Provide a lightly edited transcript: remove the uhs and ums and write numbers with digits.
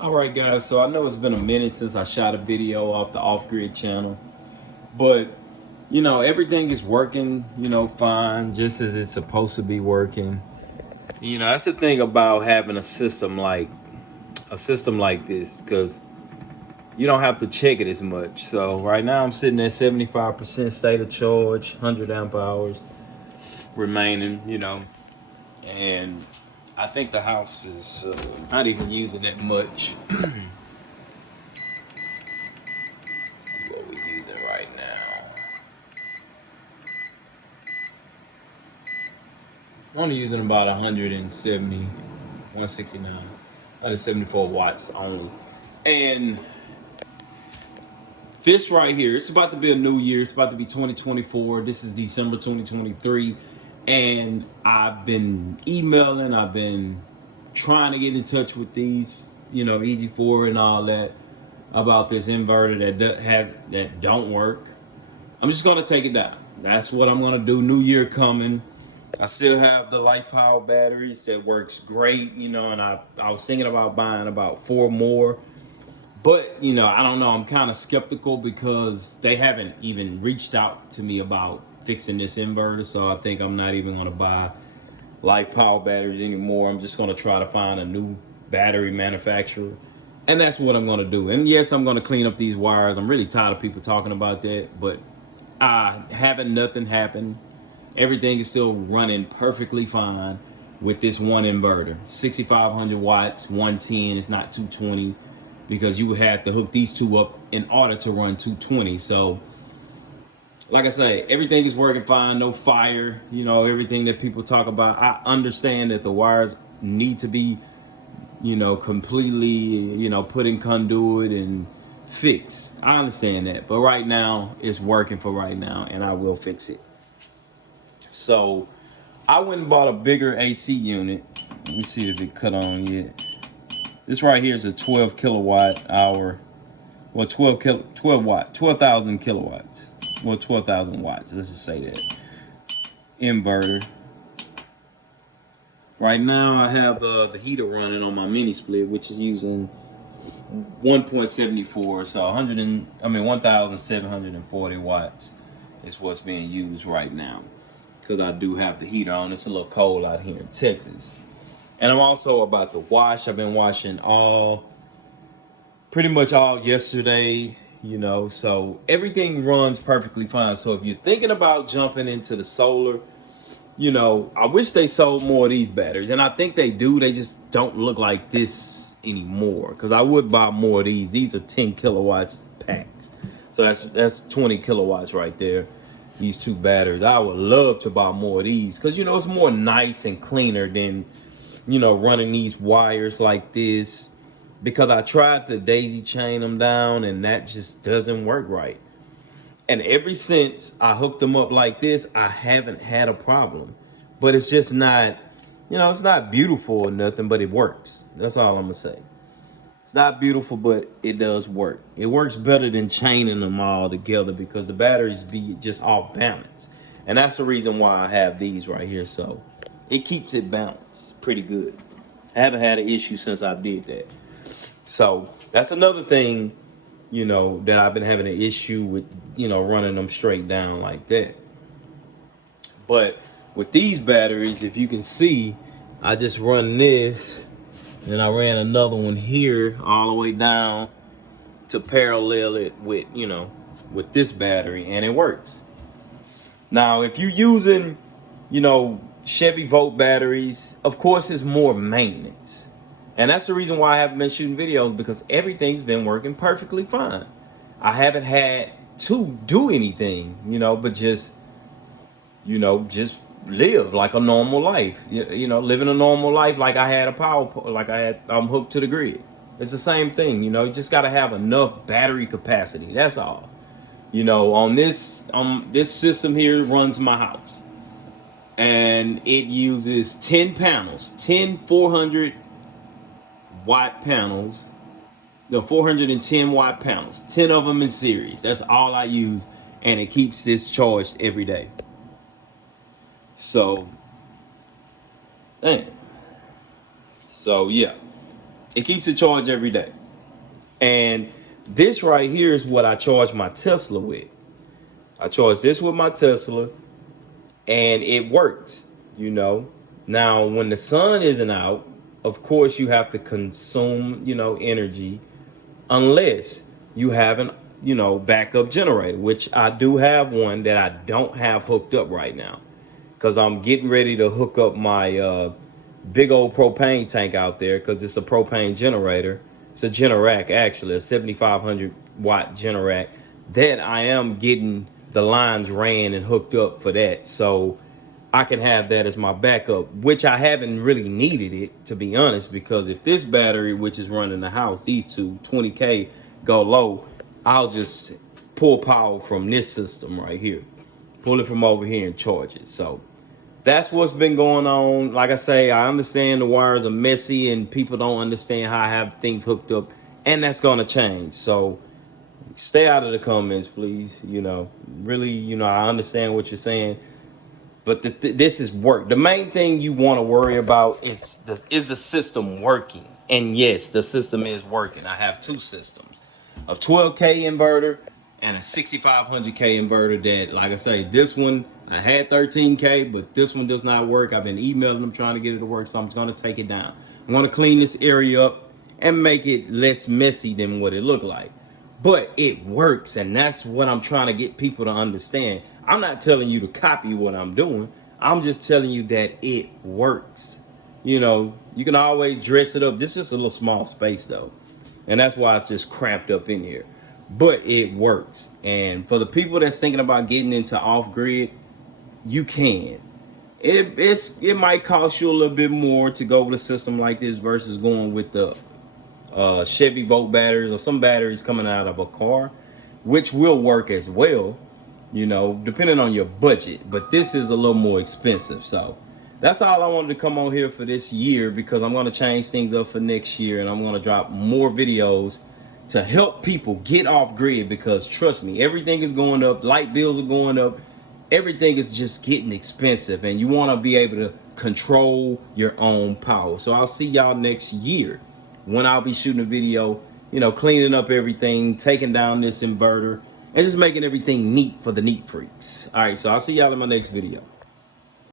All right, guys, so I know it's been a minute since I shot a video off the OffGrid channel, but everything is working, fine, just as it's supposed to be working. That's the thing about having a system like this, because you don't have to check it as much. So right now I'm sitting at 75% state of charge, 100 amp hours remaining, and I think the house is not even using that much. What we're using right now. I'm only using about 174 watts only. And this right here, it's about to be a new year. It's about to be 2024. This is December 2023. And I've been emailing, I've been trying to get in touch with these, EG4 and all that, about this inverter that don't work. I'm just gonna take it down. That's what I'm gonna do. New year coming. I still have the light power batteries that works great, and I was thinking about buying about 4 more. But, I don't know, I'm kind of skeptical because they haven't even reached out to me about fixing this inverter. So I think I'm not even gonna buy light power batteries anymore. I'm just gonna try to find a new battery manufacturer. And that's what I'm gonna do. And yes, I'm gonna clean up these wires. I'm really tired of people talking about that, but having nothing happen. Everything is still running perfectly fine with this one inverter. 6,500 watts, 110, it's not 220, because you would have to hook these two up in order to run 220. So, like I say, everything is working fine, no fire, everything that people talk about. I understand that the wires need to be, completely, put in conduit and fixed. I understand that, but right now, it's working for right now, and I will fix it. So I went and bought a bigger AC unit. Let me see if it cut on yet. This right here is a 12 kilowatt hour. Well, 12,000 kilowatts. Well, 12,000 watts. Let's just say that. Inverter. Right now I have the heater running on my mini split, which is using 1.74, so 1,740 watts is what's being used right now. Because I do have the heater on. It's a little cold out here in Texas. And I'm also about to wash. I've been washing pretty much all yesterday, so everything runs perfectly fine. So if you're thinking about jumping into the solar, I wish they sold more of these batteries. And I think they do. They just don't look like this anymore. Because I would buy more of these. These are 10 kilowatts packs. So that's 20 kilowatts right there. These two batteries. I would love to buy more of these because it's more nice and cleaner than running these wires like this, because I tried to daisy chain them down and that just doesn't work right. And ever since I hooked them up like this, I haven't had a problem. But it's just not, it's not beautiful or nothing, but it works. That's all I'm gonna say. It's not beautiful, but it does work. It works better than chaining them all together because the batteries be just off balance. And that's the reason why I have these right here. So it keeps it balanced pretty good. I haven't had an issue since I did that. So that's another thing, that I've been having an issue with, running them straight down like that. But with these batteries, if you can see, I just run this. Then I ran another one here all the way down to parallel it with, with this battery, and it works. Now, if you're using, Chevy Volt batteries, of course, it's more maintenance. And that's the reason why I haven't been shooting videos, because everything's been working perfectly fine. I haven't had to do anything, but just live like a normal life, living a normal life like I had I'm hooked to the grid. It's the same thing, you just got to have enough battery capacity. That's all. On this system here runs my house, and it uses 10 panels, 10 400 watt panels, the 410 watt panels, 10 of them in series. That's all I use, and it keeps this charged every day. So, yeah. It keeps it charged every day. And this right here is what I charge my Tesla with. I charge this with my Tesla, and it works, you know. Now, when the sun isn't out, of course, you have to consume, you know, energy, unless you have an, you know, backup generator, which I do have one that I don't have hooked up right now, because I'm getting ready to hook up my big old propane tank out there, because it's a propane generator. It's a Generac, actually, a 7,500 watt Generac that I am getting the lines ran and hooked up for that. So I can have that as my backup, which I haven't really needed it, to be honest, because if this battery, which is running the house, these two 20K go low, I'll just pull power from this system right here, pull it from over here and charge it. So that's what's been going on. Like I say, I understand the wires are messy and people don't understand how I have things hooked up, and that's going to change. So stay out of the comments, please. You know, really, you know, I understand what you're saying, but this is work. The main thing you want to worry about is the system working. And yes, the system is working. I have two systems, a 12K inverter and a 6500K inverter that, like I say, this one, I had 13K, but this one does not work. I've been emailing them trying to get it to work, so I'm going to take it down. I'm going to clean this area up and make it less messy than what it looked like. But it works, and that's what I'm trying to get people to understand. I'm not telling you to copy what I'm doing. I'm just telling you that it works. You know, you can always dress it up. This is just a little small space, though, and that's why it's just cramped up in here. But it works. And for the people that's thinking about getting into off-grid, you can. It might cost you a little bit more to go with a system like this versus going with the Chevy Volt batteries or some batteries coming out of a car, which will work as well, you know, depending on your budget. But this is a little more expensive. So that's all I wanted to come on here for this year, because I'm going to change things up for next year, and I'm going to drop more videos to help people get off grid, because trust me, everything is going up. Light bills are going up. Everything is just getting expensive, and you want to be able to control your own power. So I'll see y'all next year when I'll be shooting a video, you know, cleaning up everything, taking down this inverter, and just making everything neat for the neat freaks. All right, so I'll see y'all in my next video.